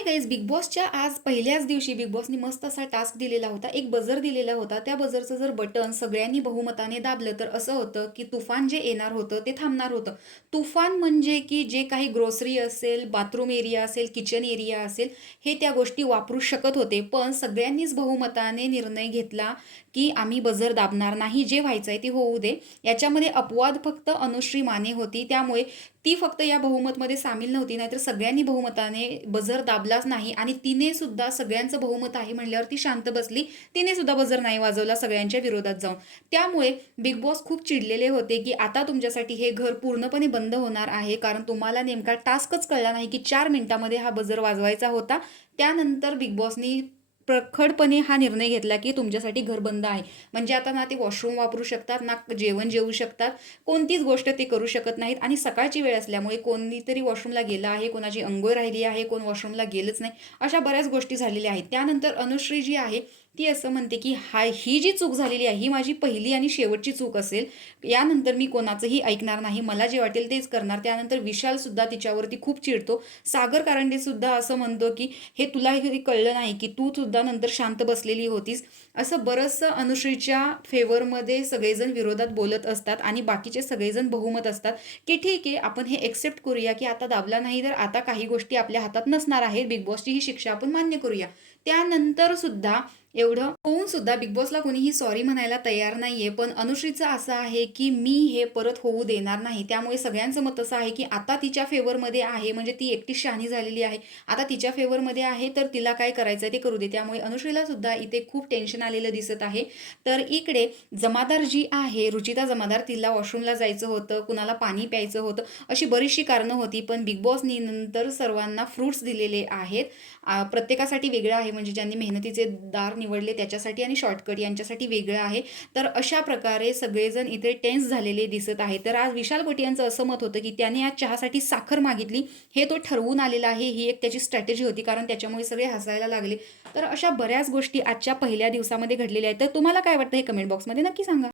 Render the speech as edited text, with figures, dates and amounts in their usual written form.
Hi guys, big बॉसच्या आज पहिल्याच दिवशी बिग बॉसनी मस्त असा टास्क दिलेला होता. एक बजर दिलेला होता. त्या बजरचं जर बटन सगळ्यांनी बहुमताने दाबलं तर असं होतं की तुफान जे येणार होतं ते थांबणार होतं. तुफान म्हणजे की जे काही ग्रोसरी असेल, बाथरूम एरिया असेल, किचन एरिया असेल, हे त्या गोष्टी वापरू शकत होते. पण सगळ्यांनीच बहुमताने निर्णय घेतला की आम्ही बजर दाबणार नाही, जे व्हायचंय ते होऊ दे. याच्यामध्ये अपवाद फक्त अनुश्री माने होती, त्यामुळे ती फक्त या बहुमतमध्ये सामील नव्हती. नाहीतर सगळ्यांनी बहुमताने बझर दाबलाच नाही आणि तिने सुद्धा सगळ्यांचं बहुमत आहे म्हणल्यावर ती शांत बसली. तिने सुद्धा बझर नाही वाजवला सगळ्यांच्या विरोधात जाऊन. त्यामुळे बिग बॉस खूप चिडलेले होते की आता तुमच्यासाठी हे घर पूर्णपणे बंद होणार आहे, कारण तुम्हाला नेमका टास्कच कळला नाही की 4 मिनिटामध्ये हा बझर वाजवायचा होता. त्यानंतर बिग बॉसनी प्रखडपणे हा निर्णय घेतला की तुमच्यासाठी घर बंद आहे. म्हणजे आता ना ते वॉशरूम वापरू शकतात, ना जेवण जेवू शकतात, कोणतीच गोष्ट ते करू शकत नाहीत. आणि सकाळची वेळ असल्यामुळे कोणीतरी वॉशरूमला गेलं आहे, कोणाची अंघोळ राहिली आहे, कोण वॉशरूमला गेलंच नाही, अशा बऱ्याच गोष्टी झालेल्या आहेत. त्यानंतर अनुश्री जी आहे ती असं म्हणते की ही जी चूक झालेली आहे ही माझी पहिली आणि शेवटची चूक असेल. यानंतर मी कोणाचंही ऐकणार नाही, मला जे वाटेल तेच करणार. त्यानंतर विशाल सुद्धा तिच्यावरती खूप चिडतो. सागर कारंडे सुद्धा असं म्हणतो की हे तुला हे कळलं नाही की तू सुद्धा नंतर शांत बसलेली होतीस. असं बरंचसं अनुश्रीच्या फेवरमध्ये सगळेजण विरोधात बोलत असतात आणि बाकीचे सगळेजण बहुमत असतात की ठीक आहे, आपण हे एक्सेप्ट करूया की आता दाबला नाही तर आता काही गोष्टी आपल्या हातात नसणार आहेत, बिग बॉसची ही शिक्षा आपण मान्य करूया. त्यानंतर सुद्धा एवढं होऊन सुद्धा बिग बॉसला कोणीही सॉरी म्हणायला तयार नाहीये. पण अनुश्रीचं असं आहे की मी हे परत होऊ देणार नाही. त्यामुळे सगळ्यांचं मत असं आहे की आता तिच्या फेवरमध्ये आहे, म्हणजे ती एकटी शहाणी झालेली आहे, आता तिच्या फेवरमध्ये आहे, तर तिला काय करायचं ते करू दे. त्यामुळे अनुश्रीला सुद्धा इथे खूप टेन्शन आलेलं दिसत आहे. तर इकडे जमादार जी आहे, रुचिता जमादार, तिला वॉशरूमला जायचं होतं, कुणाला पाणी प्यायचं होतं, अशी बरीचशी कारणं होती. पण बिग बॉसनी नंतर सर्वांना फ्रूट्स दिलेले आहेत. प्रत्येकासाठी वेगळं आहे, म्हणजे ज्यांनी मेहनतीचे दार निवडले त्याच्यासाठी आणि शॉर्टकट यांच्यासाठी वेगळं आहे. तर अशा प्रकारे सगळेजण इथे टेन्स झालेले दिसत आहे. तर आज विशाल यांचं असं मत होतं की त्याने आज चहासाठी साखर मागितली, हे तो ठरवून आलेला आहे, ही एक त्याची स्ट्रॅटेजी होती, कारण त्याच्यामुळे सगळे हसायला लागले. तर अशा बऱ्याच गोष्टी आजच्या पहिल्या दिवसामध्ये घडलेल्या आहेत. तर तुम्हाला काय वाटतं हे कमेंट बॉक्समध्ये नक्की सांगा.